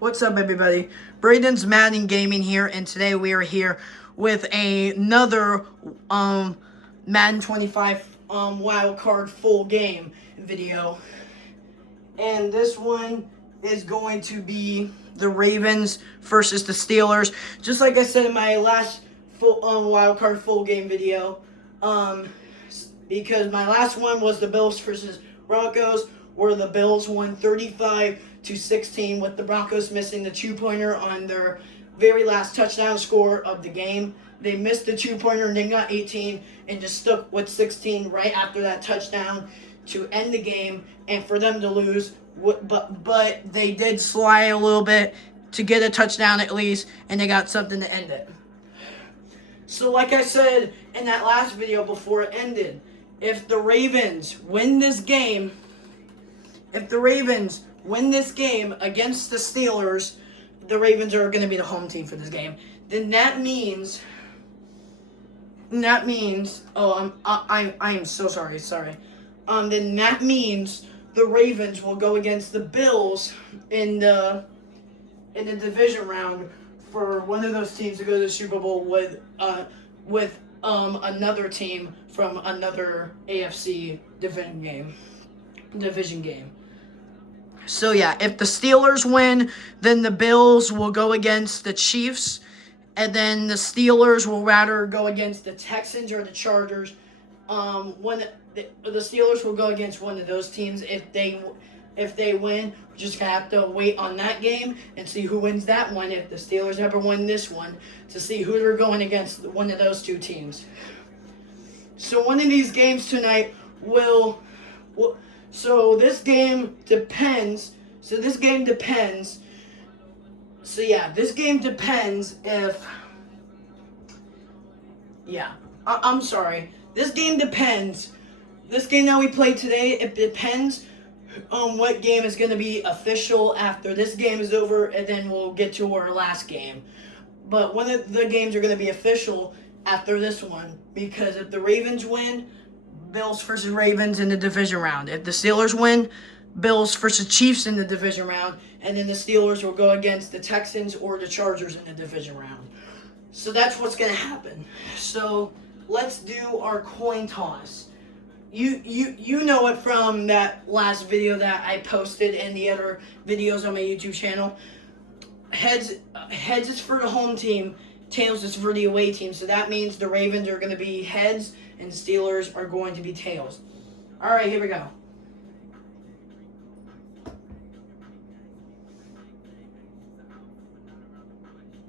What's up, everybody? Braden's Madden Gaming here, and today we are here with another Madden 25 wild card full game video, and this one is going to be the Ravens versus the Steelers. Just like I said in my last full wild card full game video, because my last one was the Bills versus Broncos, where the Bills won 35-16 with the Broncos missing the two-pointer on their very last touchdown score of the game. They missed the two-pointer and they got 18 and just stuck with 16 right after that touchdown to end the game and for them to lose. But they did slide a little bit to get a touchdown at least, and they got something to end it. So like I said in that last video before it ended, if the Ravens win this game against the Steelers, the Ravens are going to be the home team for this game. Then that means. Oh, I am so sorry. Then that means the Ravens will go against the Bills in the division round for one of those teams to go to the Super Bowl with another team from another AFC division game. So yeah, if the Steelers win, then the Bills will go against the Chiefs, and then the Steelers will rather go against the Texans or the Chargers. When the Steelers will go against one of those teams if they win. We're just gonna have to wait on that game and see who wins that one. If the Steelers ever win this one, to see who they're going against, one of those two teams. So one of these games tonight will. So this game depends. This game depends if. I'm sorry. This game depends. This game that we played today, it depends on what game is going to be official after this game is over, and then we'll get to our last game. But one of the games are going to be official after this one, because if the Ravens win, Bills versus Ravens in the division round. If the Steelers win, Bills versus Chiefs in the division round, and then the Steelers will go against the Texans or the Chargers in the division round. So that's what's going to happen. So let's do our coin toss. You know it from that last video that I posted and the other videos on my YouTube channel. Heads is for the home team, tails is for the away team. So that means the Ravens are going to be heads and Steelers are going to be tails. All right, here we go.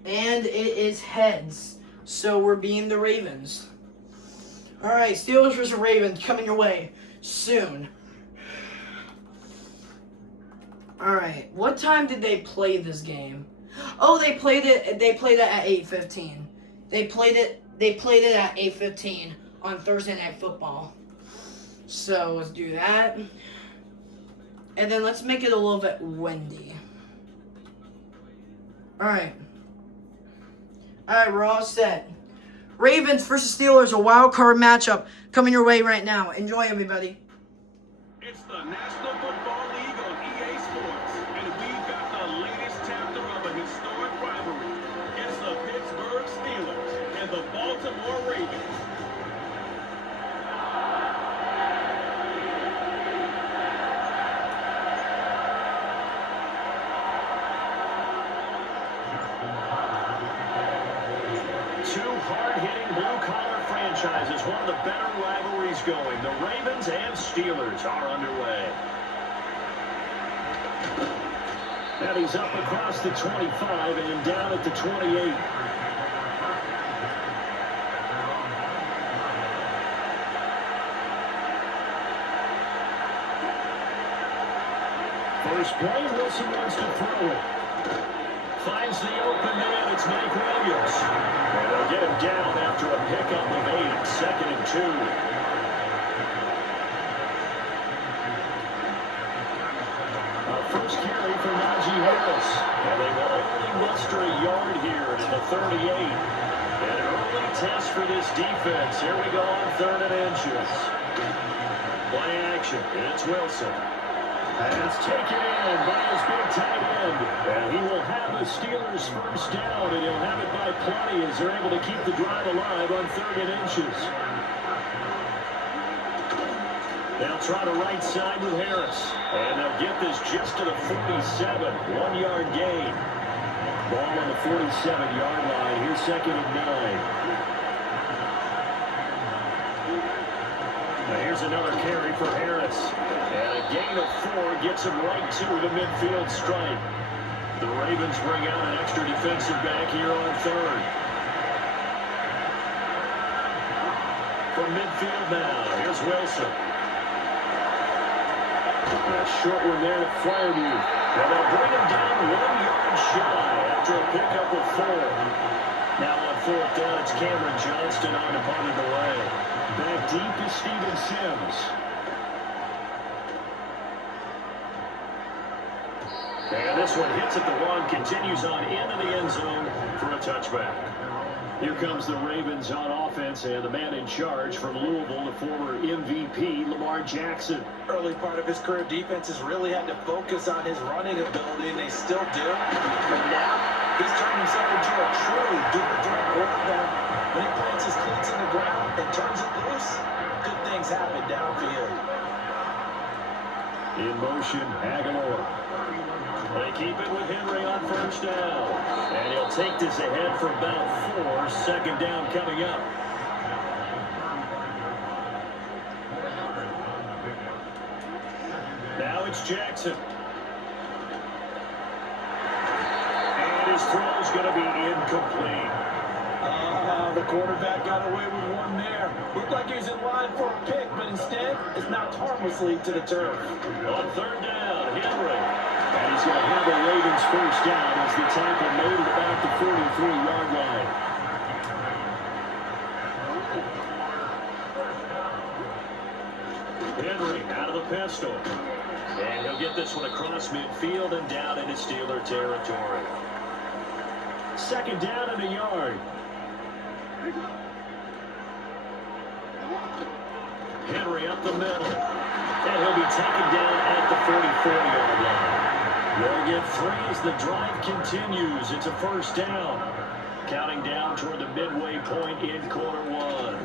And it is heads. So we're being the Ravens. All right, Steelers versus Ravens coming your way soon. All right, what time did they play this game? Oh, they played it at 8:15. They played it at 8:15 on Thursday Night Football. So let's do that. And then let's make it a little bit windy. All right, we're all set. Ravens versus Steelers, a wild card matchup coming your way right now. Enjoy, everybody. It's the National Football League on EA Sports, and we've got the latest chapter of a historic rivalry. It's the Pittsburgh Steelers and the Baltimore Ravens. Two hard-hitting blue-collar franchises, one of the better rivalries going. The Ravens and Steelers are underway. And he's up across the 25 and down at the 28. First play, Wilson wants to throw it. Finds the open man, it's Mike Williams. And they'll get him down after a pickup of 8, 2nd and 2. First carry for Najee Harris. And they will only muster a yard here to the 38. An early test for this defense. Here we go on 3rd and inches. Play action, and it's Wilson. And it's taken in by his big tight end. And he will have the Steelers first down, and he'll have it by plenty as they're able to keep the drive alive on 3rd and inches. They'll try to right side with Harris. And they'll get this just to the 47. 1-yard gain. Ball on the 47-yard line. Here's 2nd and 9. Now here's another carry for Harris. And a gain of 4 gets him right to the midfield stripe. The Ravens bring out an extra defensive back here on 3rd. From midfield now, here's Wilson. A short one there to Fryermuth. And they'll bring him down 1 yard shy after a pickup of 4. Now on 4th down, it's Cameron Johnston on to punt it away. Back deep is Steven Sims. And this one hits at the 1, continues on into the end zone for a touchback. Here comes the Ravens on offense, and the man in charge from Louisville, the former MVP, Lamar Jackson. Early part of his career, defenses really had to focus on his running ability, and they still do. But now, he's turned himself into a truly duper threat quarterback. When he plants his cleats in the ground and turns it loose, good things happen downfield. In motion, Aguilar. They keep it with Henry on 1st down. And he'll take this ahead for about 4. 2nd down coming up. Now it's Jackson. And his throw's going to be incomplete. The quarterback got away with one there. Looked like he was in line for a pick, but instead, it's knocked harmlessly to the turf. On 3rd down, Henry. And he's going to have a Ravens first down as the tackle made it about the 43-yard line. Henry out of the pistol. And he'll get this one across midfield and down into Steeler territory. 2nd down and a yard. Henry up the middle. And he'll be taken down at the 44-yard line. They'll get 3 as the drive continues. It's a first down. Counting down toward the midway point in quarter 1.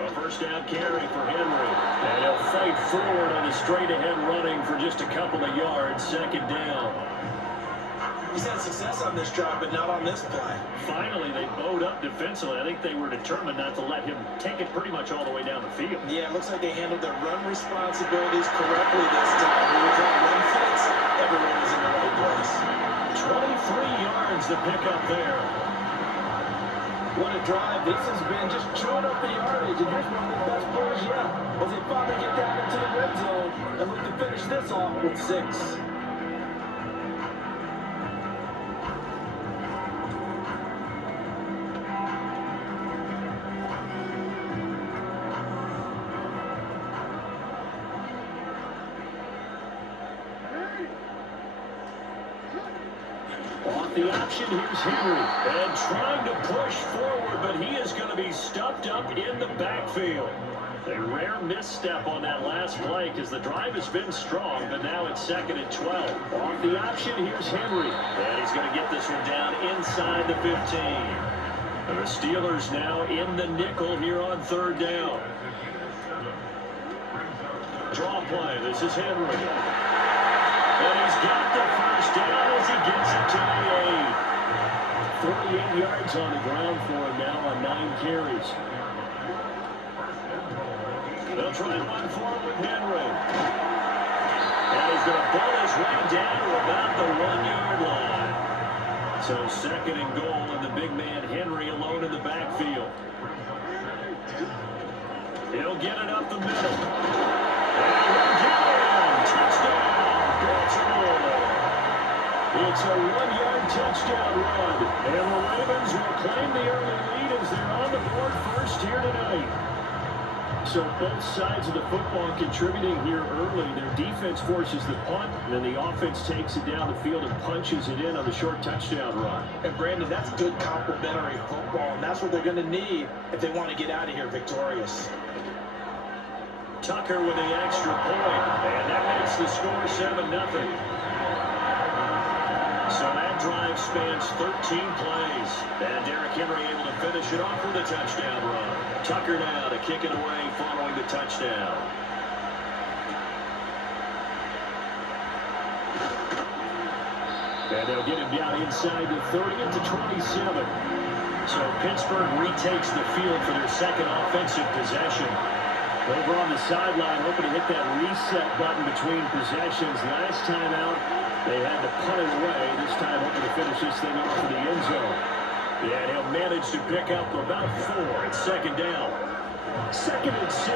A first down carry for Henry. And he'll fight forward on the straight-ahead running for just a couple of yards. 2nd down. He's had success on this drive, but not on this play. Finally, they bowed up defensively. I think they were determined not to let him take it pretty much all the way down the field. Yeah, it looks like they handled their run responsibilities correctly this time. When we call run fits, everyone is in the right place. 23 yards to pick up there. What a drive. This has been just chewing up the yardage, and here's one of the best plays yet as they finally get down into the red zone and look to finish this off with 6. Off the option, here's Henry. And trying to push forward, but he is going to be stuffed up in the backfield. A rare misstep on that last play because the drive has been strong, but now it's 2nd and 12. Off the option, here's Henry. And he's going to get this one down inside the 15. And the Steelers now in the nickel here on 3rd down. Draw play. This is Henry. And he's got the first down as he gets it to the 8. 48 yards on the ground for him now on 9 carries. They'll try and run forward with Henry. And he's going to pull his way down to about the 1-yard line. So 2nd and goal, and the big man Henry alone in the backfield. He'll get it up the middle. And he'll get it. Touchdown. It's a 1-yard touchdown run, and the Ravens will claim the early lead as they're on the board first here tonight. So both sides of the football contributing here early. Their defense forces the punt, and then the offense takes it down the field and punches it in on the short touchdown run. And Brandon, that's good complementary football, and that's what they're going to need if they want to get out of here victorious. Tucker with the extra point, and that makes the score 7-0. So that drive spans 13 plays, and Derrick Henry able to finish it off with a touchdown run. Tucker now to kick it away following the touchdown. And they'll get him down inside the 30 to 27. So Pittsburgh retakes the field for their second offensive possession. Over on the sideline, hoping to hit that reset button between possessions. Last time out, they had to punt it away. This time, hoping to finish this thing off in the end zone. Yeah, and he'll manage to pick up about 4 at second down. 2nd and 6.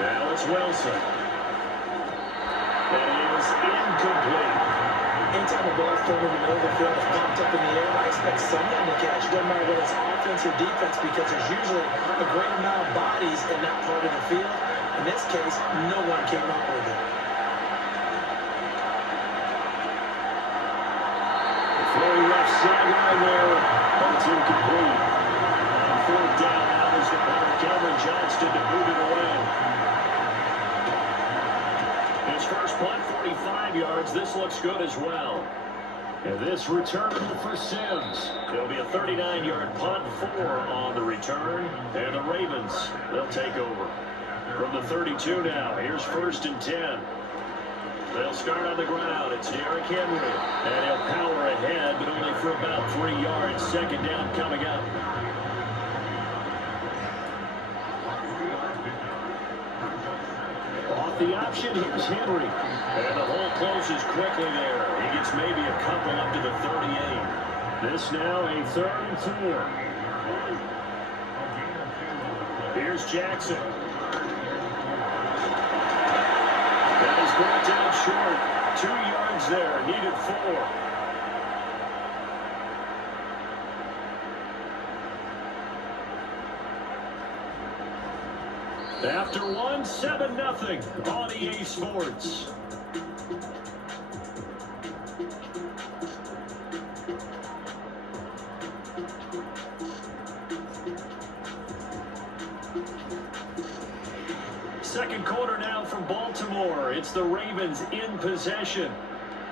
Now it's Wilson. That is incomplete. Anytime a ball thrown in the middle of the field is pumped up in the air, I expect someone to catch. Doesn't matter whether it's offense or defense, because there's usually a great amount of bodies in that part of the field. In this case, no one came up with it. Very left sideline there, but it's incomplete. On 4th down, now is the punter, Cameron Johnston, to move it away. His first punt, 45 yards. This looks good as well. And this returnable for Sims. It'll be a 39-yard punt, 4 on the return. And the Ravens, they'll take over. From the 32 now, here's 1st and 10. They'll start on the ground. It's Derrick Henry. And he'll power ahead, but only for about 3 yards. 2nd down coming up. Off the option, here's Henry. And the hole closes quickly there. He gets maybe a couple up to the 38. This now a 3rd and 4. Here's Jackson. That is brought down short. 2 yards there. Needed 4. After 1, 7-0 on EA Sports. Second quarter now from Baltimore. It's the Ravens in possession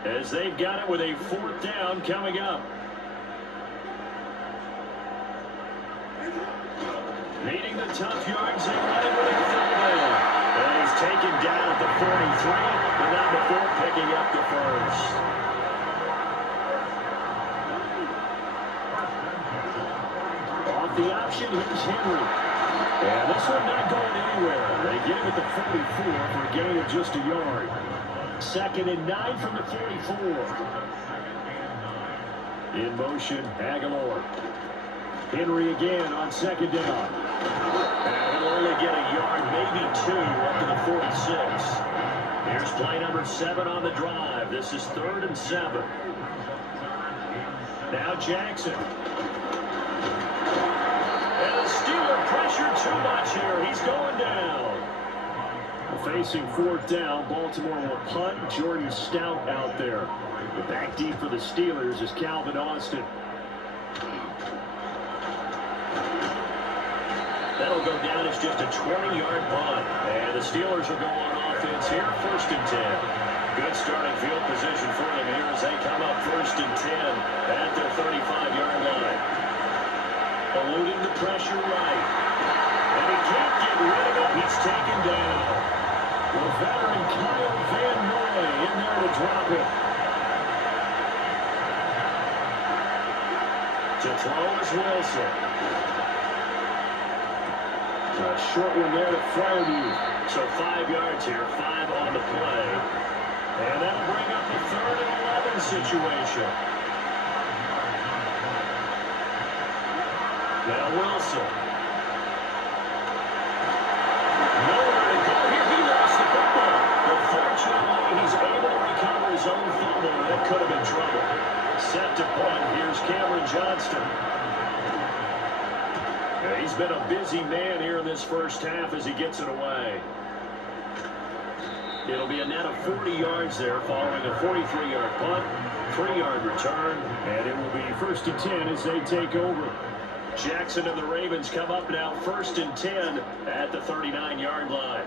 as they've got it with a 4th down coming up. Needing the tough yards and running with a 3rd down. And he's taken down at the 43, but not before picking up the 1st. Off the option, here's Henry. And this one not going anywhere. They get him at the 44 for a gain of just a yard. 2nd and 9 from the 44. In motion, Aguilar. Henry again on 2nd down. And he'll only get a yard, maybe 2, up to the 46. Here's play number 7 on the drive. This is 3rd and 7. Now Jackson. And the Steeler pressure too much here. He's going down. Facing 4th down, Baltimore will punt. Jordan Stout out there. The back deep for the Steelers is Calvin Austin. That'll go down as just a 20-yard punt. And the Steelers will go on offense here, 1st and 10. Good starting field position for them here as they come up 1st and 10 at their 35-yard line. Eluding the pressure right. And he can't get rid of it. He's taken down. The veteran Kyle Van Noy in there to drop it. To throw is Wilson. A short one there to Fairview. So 5 yards here, 5 on the play. And that'll bring up a 3rd and 11 situation. Now Wilson. Nowhere to go here. He lost the football. But fortunately, he's able to recover his own fumble. That could have been trouble. Set to punt. Here's Cameron Johnston. He's been a busy man here in this first half as he gets it away. It'll be a net of 40 yards there following a 43-yard punt, 3-yard return, and it will be 1st and 10 as they take over. Jackson and the Ravens come up now 1st and 10 at the 39-yard line.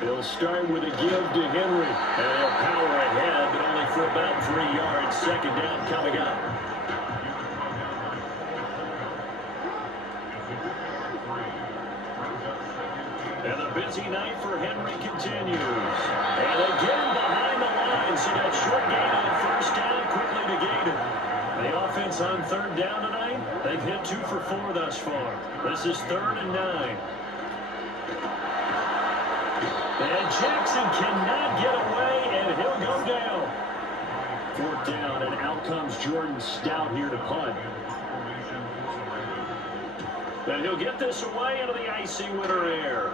He'll start with a give to Henry, and he'll power ahead, but only for about 3 yards. 2nd down coming up. And the busy night for Henry continues. And again behind the line, so that short gain on 1st down quickly negated. The offense on 3rd down tonight, they've hit 2 for 4 thus far. This is 3rd and 9. And Jackson cannot get away, and he'll go down. 4th down, and out comes Jordan Stout here to punt. And he'll get this away into the icy winter air.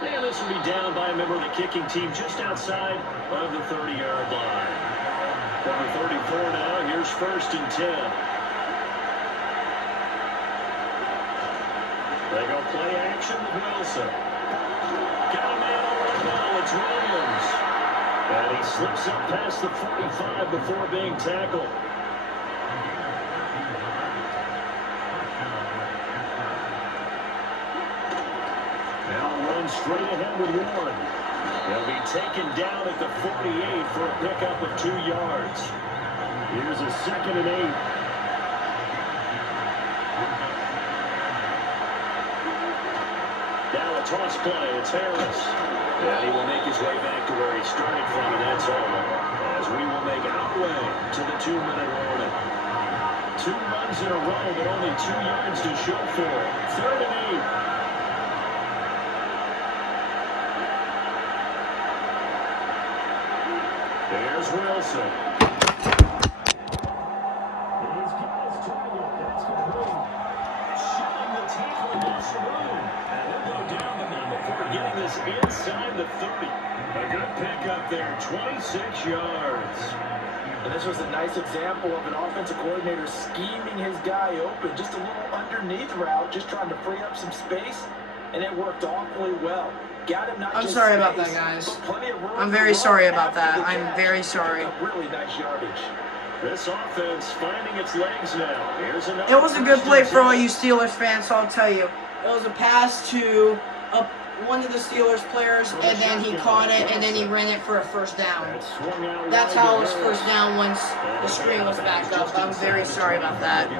And this will be down by a member of the kicking team just outside of the 30-yard line. Number 34 now, here's 1st and 10. They go play action with Wilson. Got a man over the middle, it's Williams. And he slips up past the 45 before being tackled. Straight ahead with 1. He'll be taken down at the 48 for a pickup of 2 yards. Here's a 2nd and 8. Now a toss play. It's Harris. And he will make his way back to where he started from, and that's all. As we will make our way to the 2-minute warning. 2 runs in a row, but only 2 yards to show for it. 3rd and 8. There's Wilson. He's got his target. That's complete. Showing the tackle against the room. And he'll go down the middle before getting this inside the 30. A good pickup there, 26 yards. And this was a nice example of an offensive coordinator scheming his guy open. Just a little underneath route, just trying to free up some space. And it worked awfully well. I'm sorry about that, guys. I'm very sorry about that. I'm very sorry. Really nice yardage. This offense finding its legs now. Here's another. It was a good play for all you Steelers fans, so I'll tell you. It was a pass to one of the Steelers players, and then he caught it, and then he ran it for a 1st down. That's how it was 1st down once the screen was back up. I'm very sorry about that.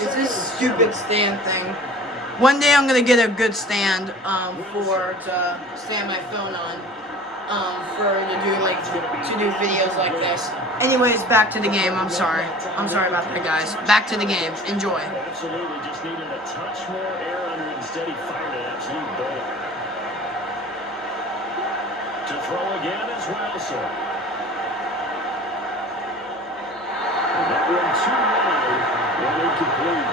It's this stupid stand thing. One day I'm gonna get a good stand to stand my phone on to do videos like this. Anyways, back to the game. I'm sorry about that, guys. Back to the game. Enjoy. Absolutely, just needed a touch more air under it. Instead he fired an absolute bullet. To throw again is Wilson. And that one too wide and incomplete.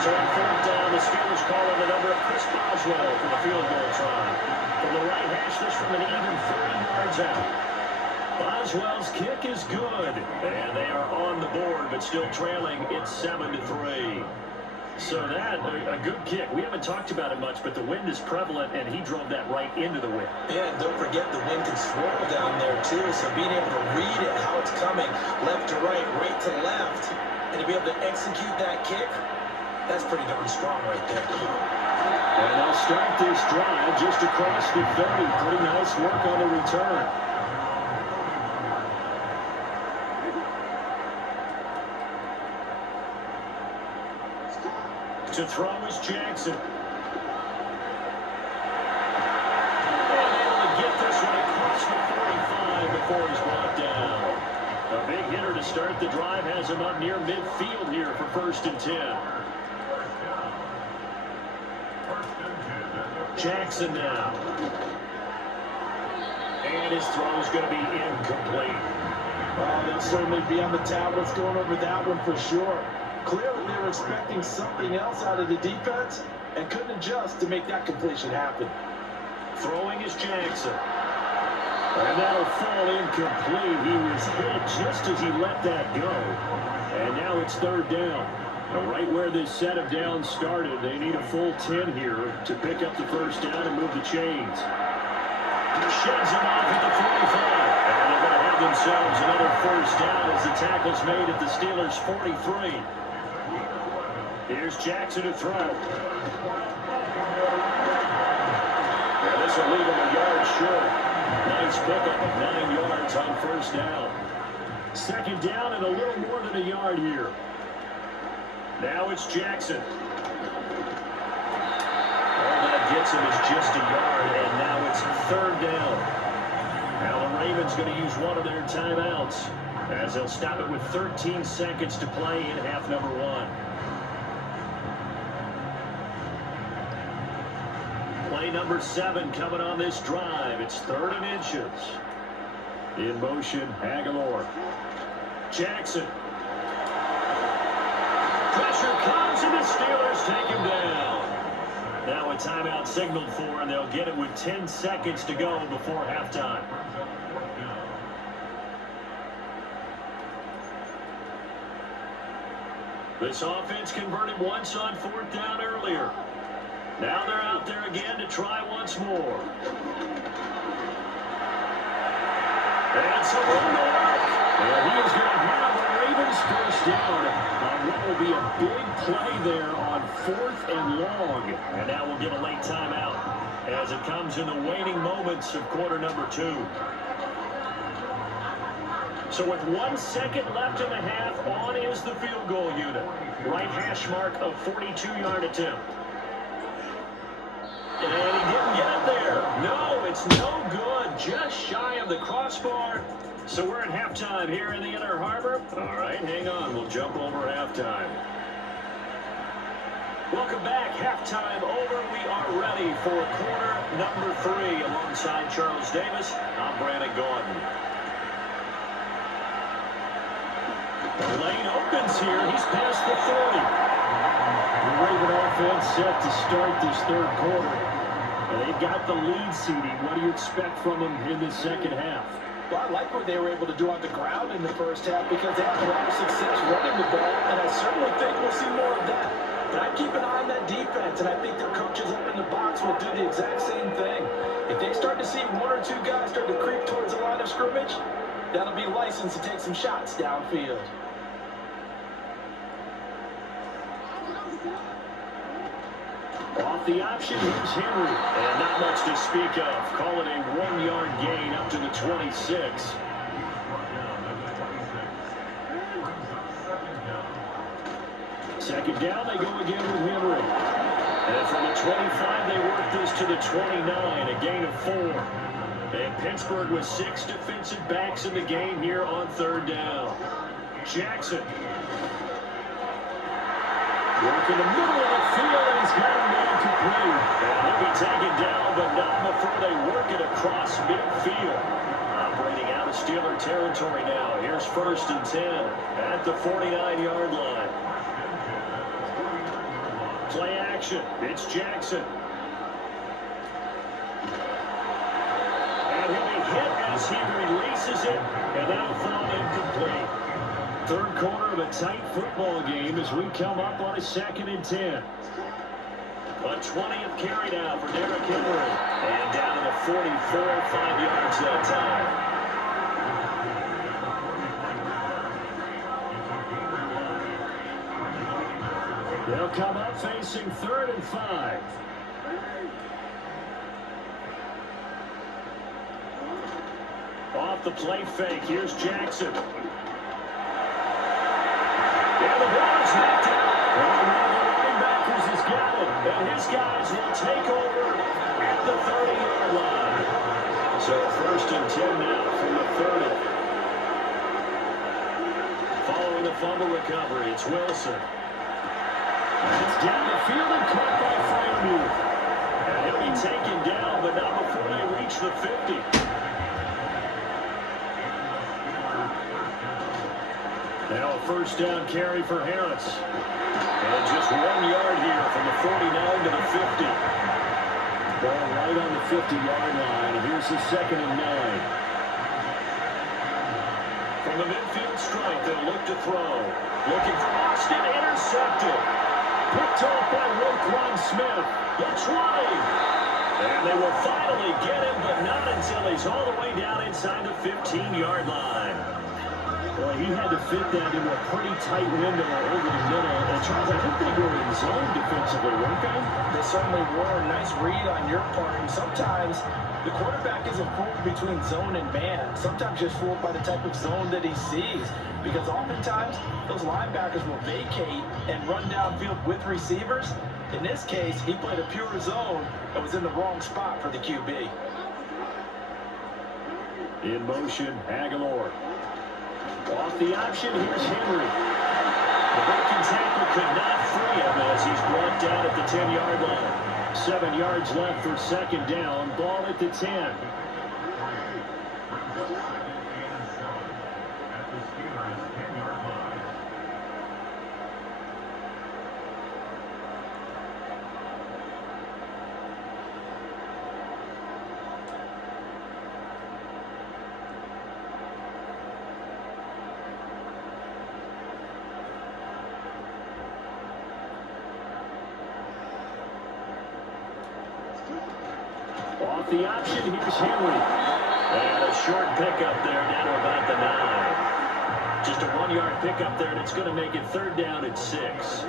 So on 4th down, the Steelers call on the number of Chris Boswell for the field goal try. From the right hash, this from an even 30 yards out. Boswell's kick is good, and they are on the board, but still trailing. It's 7-3. So that, a good kick. We haven't talked about it much, but the wind is prevalent, and he drove that right into the wind. Yeah, and don't forget the wind can swirl down there, too, so being able to read it, how it's coming, left to right to left, and to be able to execute that kick, that's pretty darn strong right there. And they'll start this drive just across the 30. Pretty nice work on the return. To throw is Jackson. And able to get this one across the 45 before he's brought down. A big hitter to start the drive has him up near midfield here for 1st and 10. Jackson now. And his throw is going to be incomplete. Oh, they'll certainly be on the tablets going over that one for sure. Clearly they were expecting something else out of the defense and couldn't adjust to make that completion happen. Throwing is Jackson. And that'll fall incomplete. He was hit just as he let that go. And now it's 3rd down. Now, right where this set of downs started, they need a full 10 here to pick up the first down and move the chains. Sheds him off at the 45. And they're going to have themselves another first down as the tackle's made at the Steelers' 43. Here's Jackson to throw. And this will leave him a yard short. Nice pickup of 9 yards on first down. Second down and a little more than a yard here. Now it's Jackson. All that gets him is just a yard, and now it's third down. Now the Ravens going to use one of their timeouts as they'll stop it with 13 seconds to play in half number 1. Play number 7 coming on this drive. It's 3rd and inches. In motion, Aguilar. Jackson. Pressure comes, and the Steelers take him down. Now a timeout signaled for, and they'll get it with 10 seconds to go before halftime. This offense converted once on 4th down earlier. Now they're out there again to try once more. That's a run to work. And he is going to have the Ravens first down on what will be a big play there on 4th and long. And now we'll give a late timeout as it comes in the waning moments of quarter number 2. So with 1 second left in the half, on is the field goal unit. Right hash mark of 42-yard attempt. And he didn't get it there. No, it's no good. Just shy of the crossbar. So we're at halftime here in the Inner Harbor. All right, hang on. We'll jump over halftime. Welcome back. Halftime over. We are ready for quarter number 3 alongside Charles Davis. I'm Brandon Gordon. The lane opens here. He's past the 40. The Raven offense set to start this third quarter. And they've got the lead seeding. What do you expect from them in this second half? Well, I like what they were able to do on the ground in the first half because they had a lot of success running the ball, and I certainly think we'll see more of that. But I keep an eye on that defense, and I think their coaches up in the box will do the exact same thing. If they start to see 1 or 2 guys start to creep towards the line of scrimmage, that'll be license to take some shots downfield. Off the option, here's Henry. And not much to speak of. Call it a 1-yard gain up to the 26. Second down, they go again with Henry. And from the 25, they work this to the 29, a gain of 4. And Pittsburgh with 6 defensive backs in the game here on third down. Jackson. Work in the middle of the field, and he's got a man complete. And he'll be taken down, but not before they work it across midfield. Operating out of Steeler territory now. Here's 1st and 10 at the 49-yard line. Play action. It's Jackson. And he'll be hit as he releases it, and that'll fall incomplete. Third quarter of a tight football game as we come up on a 2nd and 10. A 20th carry now for Derrick Henry. And down to the 44, 5 yards that time. They'll come up facing 3rd and 5. Off the play fake, here's Jackson. And the ball is knocked out. And one of the running backers has got it. And his guys will take over at the 30-yard line. So 1st and 10 now from the 30. Following the fumble recovery, it's Wilson. And it's down the field and caught by Freiermuth. And he'll be taken down, but not before they reach the 50. Now a 1st down carry for Harris. And just 1 yard here from the 49 to the 50. Ball right on the 50-yard line. Here's the 2nd and 9. From the midfield stripe, they'll look to throw. Looking for Austin, intercepted. Picked off by Roquan Smith. It's running. And they will finally get him, but not until he's all the way down inside the 15-yard line. Well, he had to fit that into a pretty tight window over the middle. And Charles, I think they were in zone defensively, weren't they? They certainly were. Nice read on your part. And sometimes the quarterback isn't fooled between zone and man. Sometimes just fooled by the type of zone that he sees. Because oftentimes, those linebackers will vacate and run downfield with receivers. In this case, he played a pure zone and was in the wrong spot for the QB. In motion, Aguilar. Off the option, here's Henry. The breaking tackle could not free him as he's brought down at the 10-yard line. 7 yards left for second down. Ball at the 10. Off the option, here's Henry. And a short pickup there down to about the 9. Just a 1-yard pickup there, and it's going to make it third down at 6.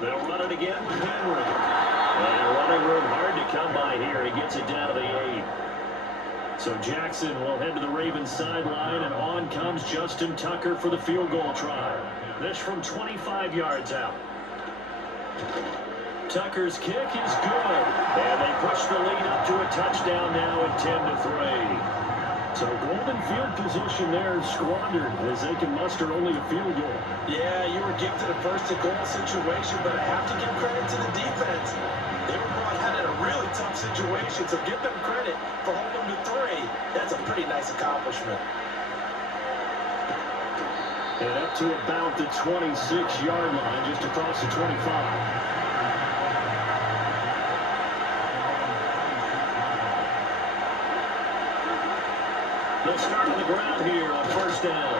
They'll run it again with Henry. And running room hard to come by here. He gets it down to the 8. So Jackson will head to the Ravens sideline, and on comes Justin Tucker for the field goal try. This from 25 yards out. Tucker's kick is good. And they push the lead up to a touchdown now at 10-3. So golden field position there squandered as they can muster only a field goal. Yeah, you were gifted a first-and-goal situation, but I have to give credit to the defense. They were brought out in a really tough situation, so give them credit for holding to 3. That's a pretty nice accomplishment. And up to about the 26-yard line, just across the 25. They'll start on the ground here on first down.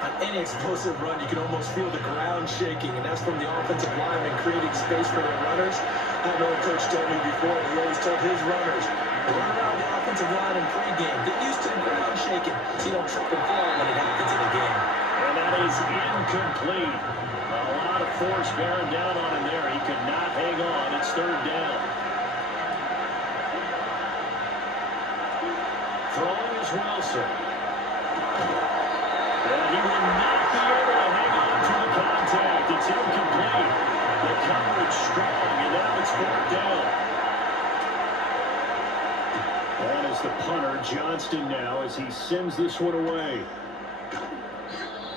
On any explosive run, you can almost feel the ground shaking, and that's from the offensive linemen creating space for their runners. I know a coach told me before, he always told his runners, run around the offensive line in pregame. Get used to the ground shaking so you don't trip and fall when it happens in the game. And that is incomplete. A lot of force bearing down on him there. He could not hang on. It's third down. Throwing is Wilson. And he will not be able to hang on to the contact. It's incomplete. The coverage strong, and now it's fourth down. That is the punter, Johnston, now, as he sends this one away.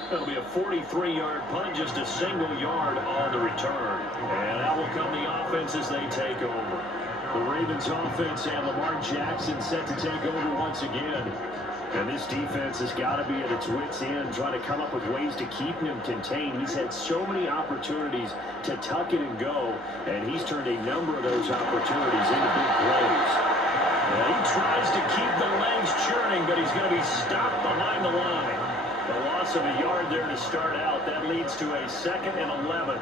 That'll be a 43-yard punt, just a single yard on the return. And that will come the offense as they take over. The Ravens offense and Lamar Jackson set to take over once again. And this defense has got to be at its wits' end, trying to come up with ways to keep him contained. He's had so many opportunities to tuck it and go, and he's turned a number of those opportunities into big plays. He tries to keep the legs churning, but he's going to be stopped behind the line. The loss of a yard there to start out. That leads to a 2nd and 11.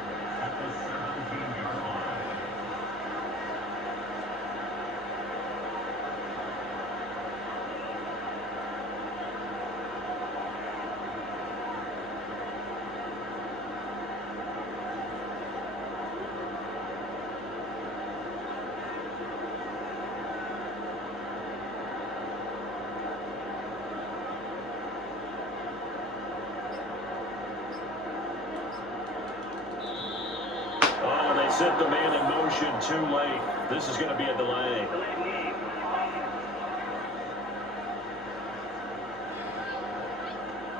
Set the man in motion too late. This is going to be a delay.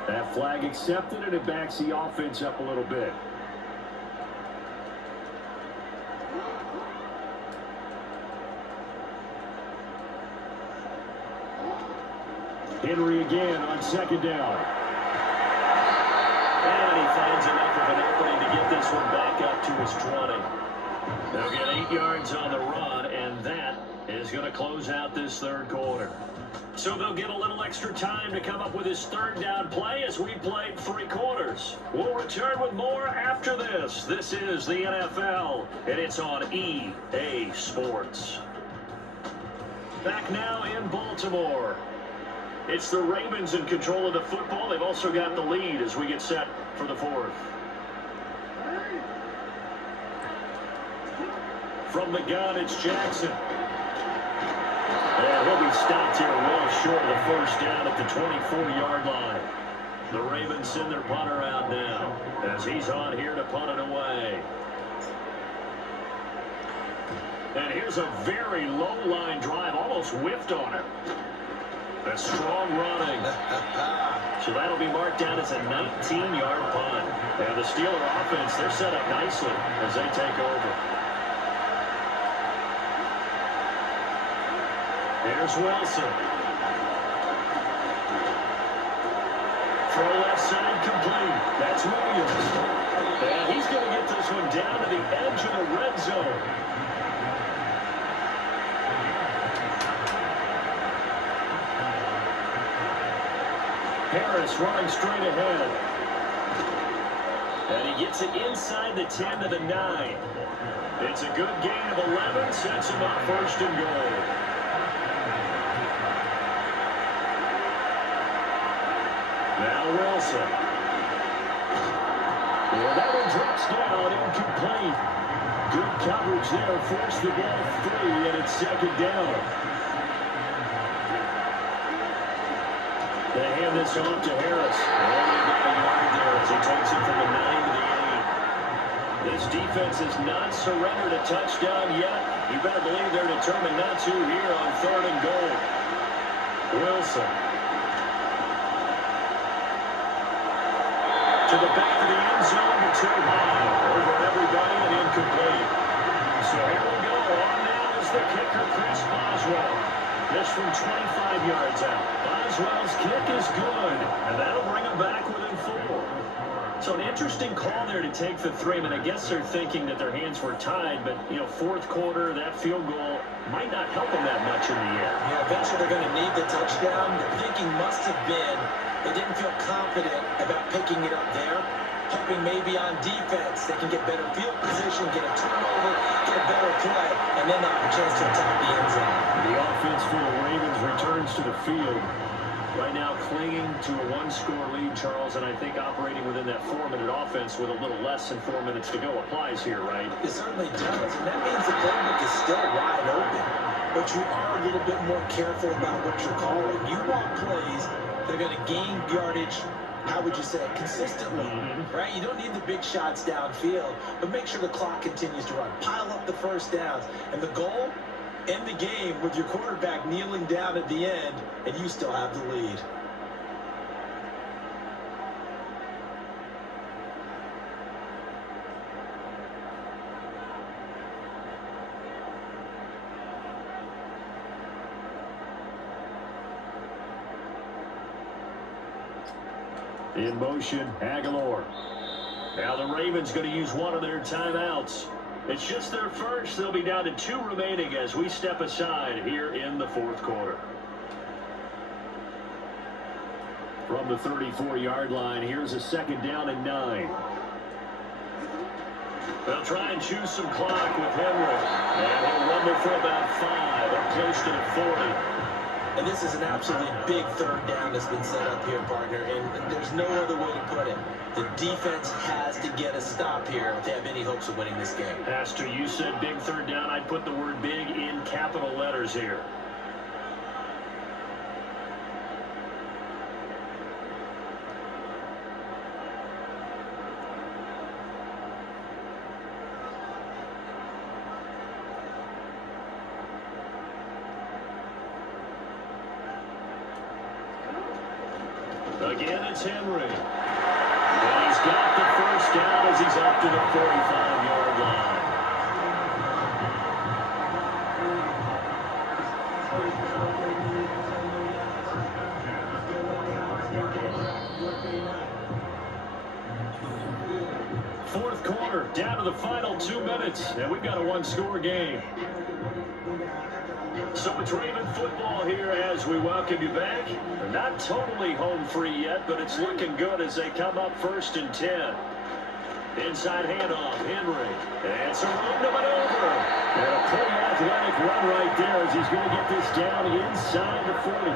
That flag accepted, and it backs the offense up a little bit. Henry again on second down. And he finds enough of an opening to get this one back up to his 20. They'll get 8 yards on the run, and that is going to close out this third quarter. So they'll get a little extra time to come up with his third down play as we played 3 quarters. We'll return with more after this. This is the NFL, and it's on EA Sports. Back now in Baltimore. It's the Ravens in control of the football. They've also got the lead as we get set for the fourth. From the gun, it's Jackson. And he'll be stopped here well short of the first down at the 24-yard line. The Ravens send their punter out now as he's on here to punt it away. And here's a very low-line drive, almost whiffed on it. A strong running. So that'll be marked down as a 19-yard punt. And the Steeler offense, they're set up nicely as they take over. Here's Wilson. Throw left side complete. That's Williams. And he's going to get this one down to the edge of the red zone. Harris running straight ahead. And he gets it inside the 10 to the 9. It's a good gain of 11, sets him up first and goal. Now Wilson. And that one drops down, incomplete. Good coverage there, forced the ball free, and it's second down. They hand this off to Harris. Only about a yard there as he takes it from the 9 to the 8. This defense has not surrendered a touchdown yet. You better believe they're determined not to here on third and goal. Wilson. To the back of the end zone, but too high. Over everybody and incomplete. So here we go. On now is the kicker, Chris Boswell. This from 25 yards out. Boswell's kick is good, and that'll bring him back within 4. So an interesting call there to take the 3. I mean, I guess they're thinking that their hands were tied, but, you know, fourth quarter, that field goal might not help them that much in the end. Yeah, eventually they're going to need the touchdown. The thinking must have been they didn't feel confident about picking it up there, hoping maybe on defense they can get better field position, get a turnover, get a better play, and then they have a chance to attack the end zone. The offense for the Ravens returns to the field. Right now clinging to a 1-score lead, Charles, and I think operating within that 4-minute offense with a little less than 4 minutes to go applies here, right? It certainly does, and that means the playbook is still wide open, but you are a little bit more careful about what you're calling. You want plays that are going to gain yardage, how would you say it, consistently, right? You don't need the big shots downfield, but make sure the clock continues to run. Pile up the first downs, and the goal, end the game with your quarterback kneeling down at the end, and you still have the lead. In motion, Aguilar. Now the Ravens going to use one of their timeouts. It's just their first. They'll be down to 2 remaining as we step aside here in the fourth quarter. From the 34-yard line, here's a second down and 9. They'll try and choose some clock with Henry. And he'll rumble for about 5 or close to the 40. And this is an absolutely big third down that's been set up here, partner, and there's no other way to put it. The defense has to get a stop here if they have any hopes of winning this game. Pastor, you said big third down. I'd put the word big in capital letters here. Again, it's Henry. And he's got the first down as he's up to the 45-yard line. Fourth quarter, down to the final 2 minutes, and we've got a one-score game. So it's Raven football here as we welcome you back. They're not totally home free yet, but it's looking good as they come up 1st and 10. Inside handoff, Henry. And it's a run to maneuver. And a pretty athletic run right there as he's going to get this down inside the 40.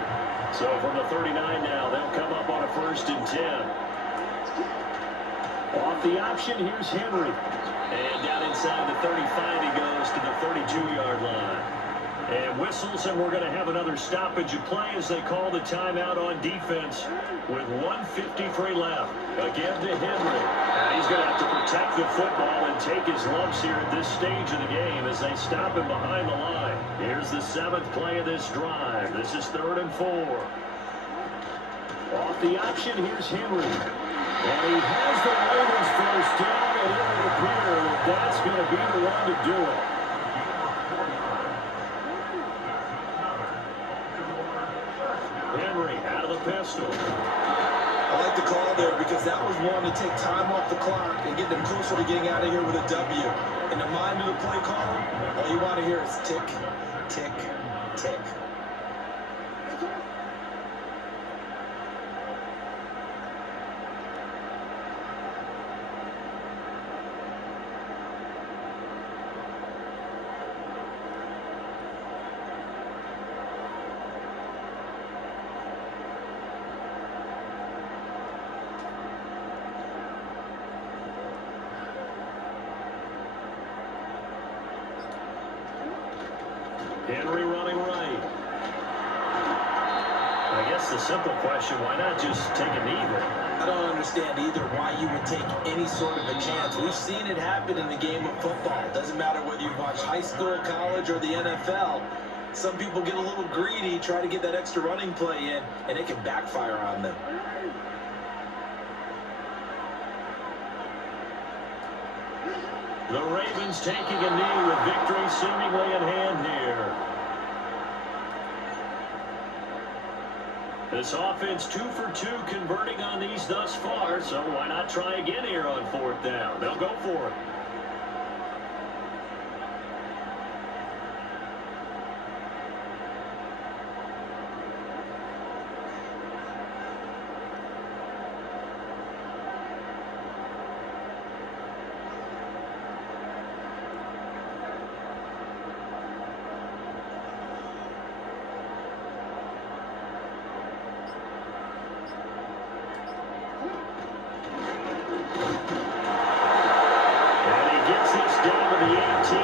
So from the 39 now, they'll come up on a 1st and 10. Off the option, here's Henry. And down inside the 35, he goes to the 32-yard line. And whistles, and we're going to have another stoppage of play as they call the timeout on defense with 1:53 left. Again to Henry. And he's going to have to protect the football and take his lumps here at this stage of the game as they stop him behind the line. Here's the 7th play of this drive. This is 3rd and 4. Off the option, here's Henry. And he has the Ravens first down, and it would appear that that's going to be the one to do it. Henry out of the pistol. I like the call there because that was one to take time off the clock and get them closer to getting out of here with a W. In the mind of the play caller, all you want to hear is tick, tick, tick. Henry running right. I guess the simple question, why not just take a knee there? I don't understand either why you would take any sort of a chance. We've seen it happen in the game of football. It doesn't matter whether you watch high school, college, or the NFL. Some people get a little greedy, try to get that extra running play in, and it can backfire on them. The Ravens taking a knee with victory seemingly in hand here. This offense 2 for 2 converting on these thus far, so why not try again here on 4th down? They'll go for it.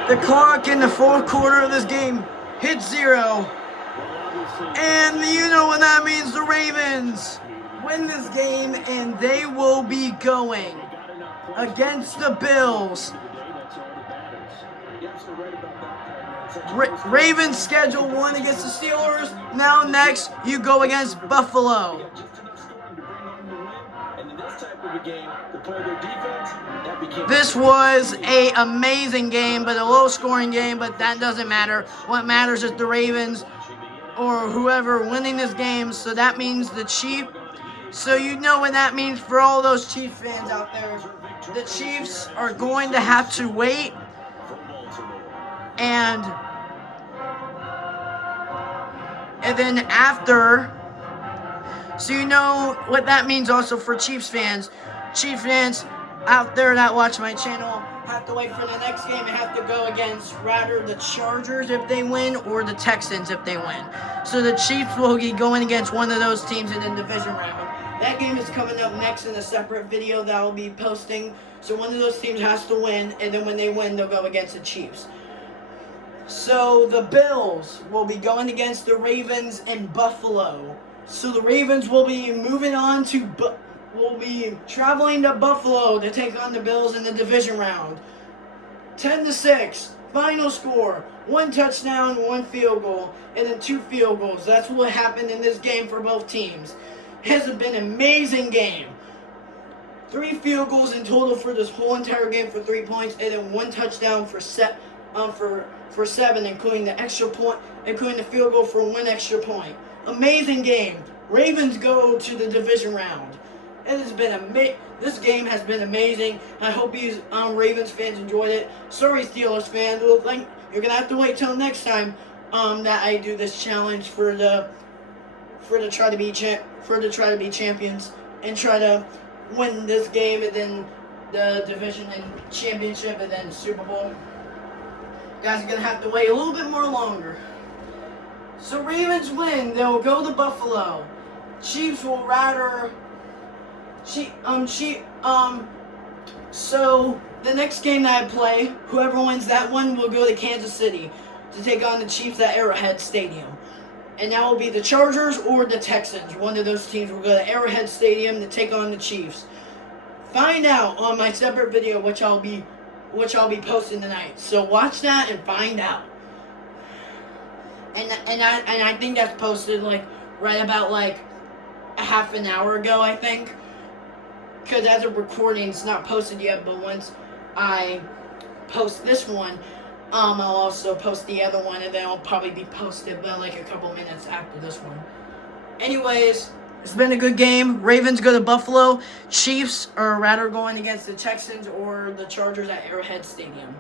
The clock in the 4th quarter of this game hits 0. And you know what that means. The Ravens win this game, and they will be going against the Bills. Ravens schedule 1 against the Steelers. Now next, you go against Buffalo. This was an amazing game, but a low-scoring game, but that doesn't matter. What matters is the Ravens or whoever winning this game, so that means the Chiefs. So you know what that means for all those Chiefs fans out there. The Chiefs are going to have to wait, and then after, so you know what that means also for Chiefs fans. Chiefs fans out there that watch my channel have to wait for the next game and have to go against rather the Chargers if they win or the Texans if they win. So the Chiefs will be going against one of those teams in the division round. That game is coming up next in a separate video that I'll be posting. So one of those teams has to win, and then when they win, they'll go against the Chiefs. So the Bills will be going against the Ravens in Buffalo. So the Ravens will be moving on to will be traveling to Buffalo to take on the Bills in the division round. 10-6, final score. 1 touchdown, 1 field goal, and then 2 field goals. That's what happened in this game for both teams. It has been an amazing game. 3 field goals in total for this whole entire game for 3 points, and then 1 touchdown for 7, including the extra point, including the field goal for 1 extra point. Amazing game. Ravens go to the division round. It has been this game has been amazing. I hope you Ravens fans enjoyed it. Sorry, Steelers fans. Look like you're gonna have to wait till next time that I do this challenge for the try to be champions and try to win this game and then the division and championship and then the Super Bowl. You guys are gonna have to wait a little bit more longer. So Ravens win. They'll go to Buffalo. Chiefs will rather. So the next game that I play, whoever wins that one will go to Kansas City to take on the Chiefs at Arrowhead Stadium. And that will be the Chargers or the Texans. One of those teams will go to Arrowhead Stadium to take on the Chiefs. Find out on my separate video, which I'll be posting tonight. So watch that and find out. And I think that's posted right about a half an hour ago, I think. Because as of recording, it's not posted yet. But once I post this one, I'll also post the other one, and then I'll probably be posted by a couple minutes after this one. Anyways, it's been a good game. Ravens go to Buffalo. Chiefs are rather going against the Texans or the Chargers at Arrowhead Stadium.